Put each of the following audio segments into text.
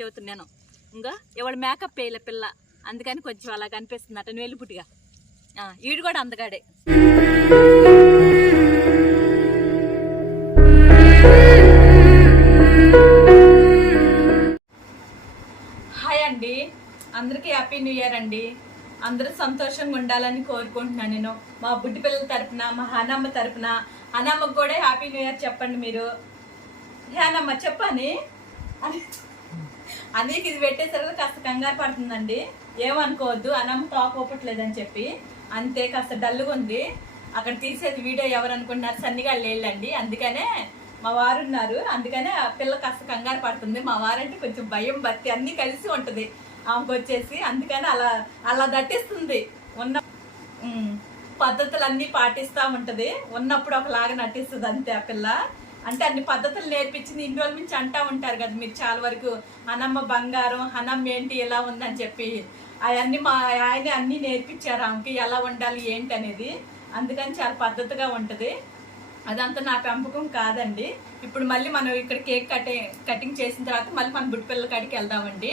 చెబుతున్నాను ఇంకా ఎవడు మేకప్ వేయలే పిల్ల, అందుకని కొంచెం అలా కనిపిస్తుంది అట వెలుపుటిగా. ఈడు కూడా అందగాడే. హాయ్ అండి, అందరికీ హ్యాపీ న్యూ ఇయర్ అండి. అందరూ సంతోషంగా ఉండాలని కోరుకుంటున్నాను నేను. మా బుడ్డి పిల్లల తరపున, మా హనమ్మ తరపున. హనమ్మకు కూడా హ్యాపీ న్యూ ఇయర్ చెప్పండి మీరు. హేనమ్మ చెప్పని అనేకి ఇది పెట్టేసరికి కాస్త కంగారు పడుతుందండి, ఏమనుకోవద్దు. హనమ్మ తాకోపట్లేదని చెప్పి అంతే, కాస్త డల్లుగా ఉంది. అక్కడ తీసేది వీడియో ఎవరు అనుకుంటున్నారు, సన్నిగాళ్ళు వెళ్ళండి. అందుకనే మా వారు ఉన్నారు, అందుకనే ఆ పిల్ల కాస్త కంగారు పడుతుంది. మా వారంటే కొంచెం భయం భక్తి అన్నీ కలిసి ఉంటుంది ఆమెకు వచ్చేసి, అందుకని అలా అలా దట్టిస్తుంది. ఉన్న పద్ధతులు అన్నీ పాటిస్తూ ఉంటుంది, ఉన్నప్పుడు ఒకలాగా నటిస్తుంది అంతే ఆ పిల్ల. అంటే అన్ని పద్ధతులు నేర్పించింది. ఇన్ని రోజుల నుంచి అంటూ ఉంటారు కదా మీరు చాలా వరకు, హనమ్మ బంగారం, హనమ్మ ఏంటి ఎలా ఉందని చెప్పి. అవన్నీ మా ఆయన అన్నీ నేర్పించారు ఆమెకి, ఎలా ఉండాలి ఏంటి అనేది. అందుకని చాలా పద్ధతిగా ఉంటుంది. అదంతా నా పెంపకం కాదండి. ఇప్పుడు మళ్ళీ మనం ఇక్కడ కేక్ కటింగ్ చేసిన తర్వాత మళ్ళీ మన బుడ్డి పిల్లల కాడికి వెళ్దామండి.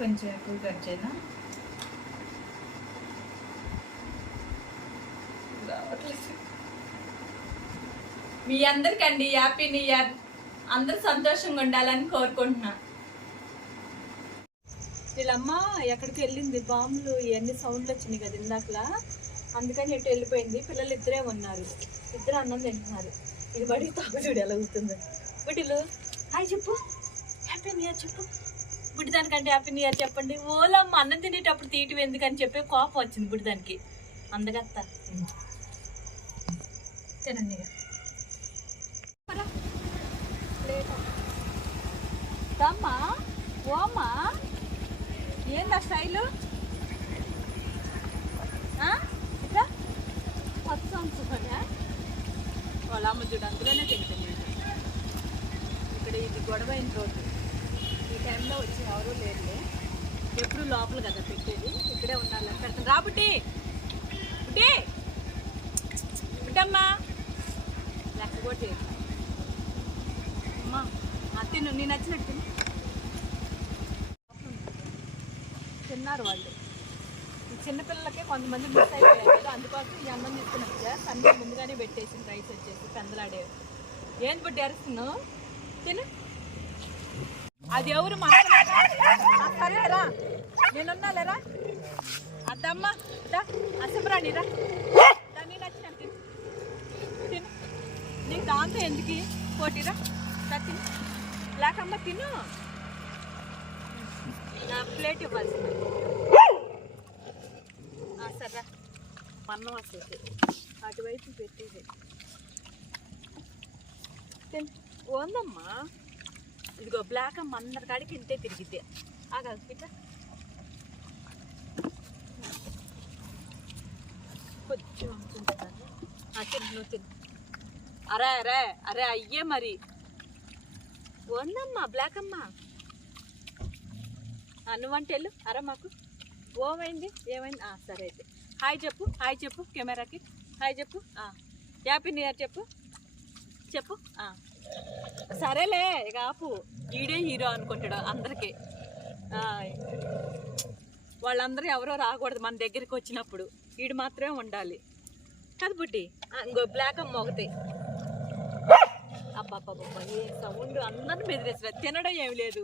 కొంచెం ఎక్కువ కట్ చేయనా, మీ అందరికండి హ్యాపీ న్యూ ఇయర్. అందరూ సంతోషంగా ఉండాలని కోరుకుంటున్నా. వీళ్ళమ్మ ఎక్కడికి వెళ్ళింది, బాంబులు ఇవన్నీ సౌండ్లు వచ్చినాయి కదా ఇందాకలా, అందుకని ఎటు వెళ్ళిపోయింది. పిల్లలు ఇద్దరే ఉన్నారు, ఇద్దరు అన్నం తింటున్నారు. ఇది బడి తాగుడు ఎలా అవుతుంది. బుడ్డిలు హాయ్ చెప్పు, హ్యాపీ న్యూ ఇయర్ చెప్పు. బుడ్డి దానికంటే హ్యాపీ న్యూ ఇయర్ చెప్పండి. ఓలమ్మ అన్నం తినేటప్పుడు తీయటం ఎందుకని చెప్పి కోపం వచ్చింది బుడ్డి దానికి. అందగత్త తినండి. దమ్మా ఓమ్మా ఏందా స్టైలు, ఇట్లా పచ్చంచుకోడా వాళ్ళ అమ్మ చూడు అందులోనే తింటుంది. ఇక్కడ ఇది గొడవ అయిన రోడ్డు, ఈ టైంలో వచ్చి ఎవరూ లేరులే, ఎప్పుడు లోపల కదా పెట్టేది, ఇక్కడే ఉండాలి పెడతాను. రా బుడ్డి, బుడ్డి బిడ్డమ్మా లెక్క కూడా చేయదు అమ్మా. తిను, నేను నచ్చినట్టు తిను. తిన్నారు వాళ్ళు. ఈ చిన్నపిల్లలకే కొంతమంది మిస్ అయిపోయారు కదా, అందుకోసం ఈ అన్నం తీసుకున్నట్టుగా అన్నీ ముందుగానే పెట్టేసింది. రైస్ వచ్చేసి పెందలాడే. ఏం బుడ్డి అరుస్తున్నావు, తిను. అది ఎవరు సరేరా, నేనున్నా లేరా అద్దమ్మా అసంరాణిరా, దాన్ని నచ్చినా తిను తిను. నీకు దాంతో ఎందుకు పోటీరా, తిను. లేకమ్మ తిను, నా ప్లేట్ ఇవ్వాల్సింది. సరే అన్నం వస్తుంది అటువైపు పెట్టేది తిను. ఓందమ్మా ఇదిగో బ్లాక్ అమ్మ అందరి కాడికి ఇంతే తిరిగితే ఆగా ఇట్లా కొంచెం తిను, నువ్వు తిను. అరే అరే అరే అయ్యే మరి ఓందమ్మా బ్లాక్ అమ్మ నువ్వంటే వెళ్ళు. అరే మాకు ఓమైంది ఏమైంది. సరే అయితే హాయ్ చెప్పు, హాయ్ చెప్పు కెమెరాకి, హాయ్ చెప్పు. హ్యాపీ న్యూ ఇయర్ చెప్పు చెప్పు. సరేలే ఇక ఆపు, ఈడే హీరో అనుకుంటాడు అందరికీ. వాళ్ళందరూ ఎవరో రాకూడదు మన దగ్గరికి వచ్చినప్పుడు, ఈడు మాత్రమే ఉండాలి కదా బుడ్డి. ఇంకో బ్లాక్ అమ్మ ఒకటి. అబ్బాబ్బాబ్బా ఏ సౌండ్, అందరిని బెదిరేస్తారు. తినడం ఏమి లేదు,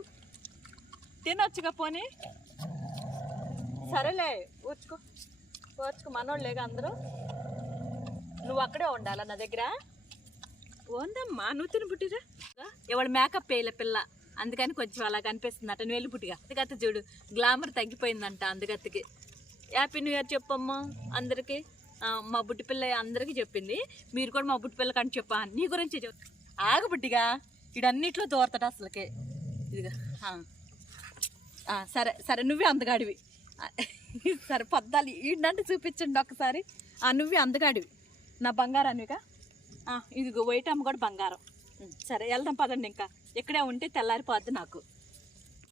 తినొచ్చుగా పోనీ. సరేలే ఊర్చుకో ఊర్చుకో, మనోళ్ళేగా అందరూ. నువ్వు అక్కడే ఉండాలా నా దగ్గర. ఓందమ్మా నువ్వు తిని పుట్టిరా. ఎవడు మేకప్ వేయలే పిల్ల, అందుకని కొంచెం అలా కనిపిస్తుంది అట వెలుపుటిగా. అందుకత్త చూడు గ్లామర్ తగ్గిపోయిందంట అందుకత్తకి. హ్యాపీ న్యూ ఇయర్ చెప్పమ్మా అందరికీ. మా బుట్టి పిల్ల అందరికీ చెప్పింది, మీరు కూడా మా బుట్టి పిల్లకని చెప్పా. నీ గురించి చెప్పు. ఆగు బుట్టిగా, ఇడన్నిట్లో దూరతాడు అసలుకే. ఇదిగా సరే సరే నువ్వే అందగాడివి. సరే పొద్దాలి ఈడంటే చూపించండి ఒక్కసారి. నువ్వే అందగాడివి నా బంగారానివిగా. ఇదిగో వైట్ అమ్మ కూడా బంగారం. సరే వెళ్దాం పదండి, ఇంకా ఇక్కడే ఉంటే తెల్లారిపోద్ది నాకు.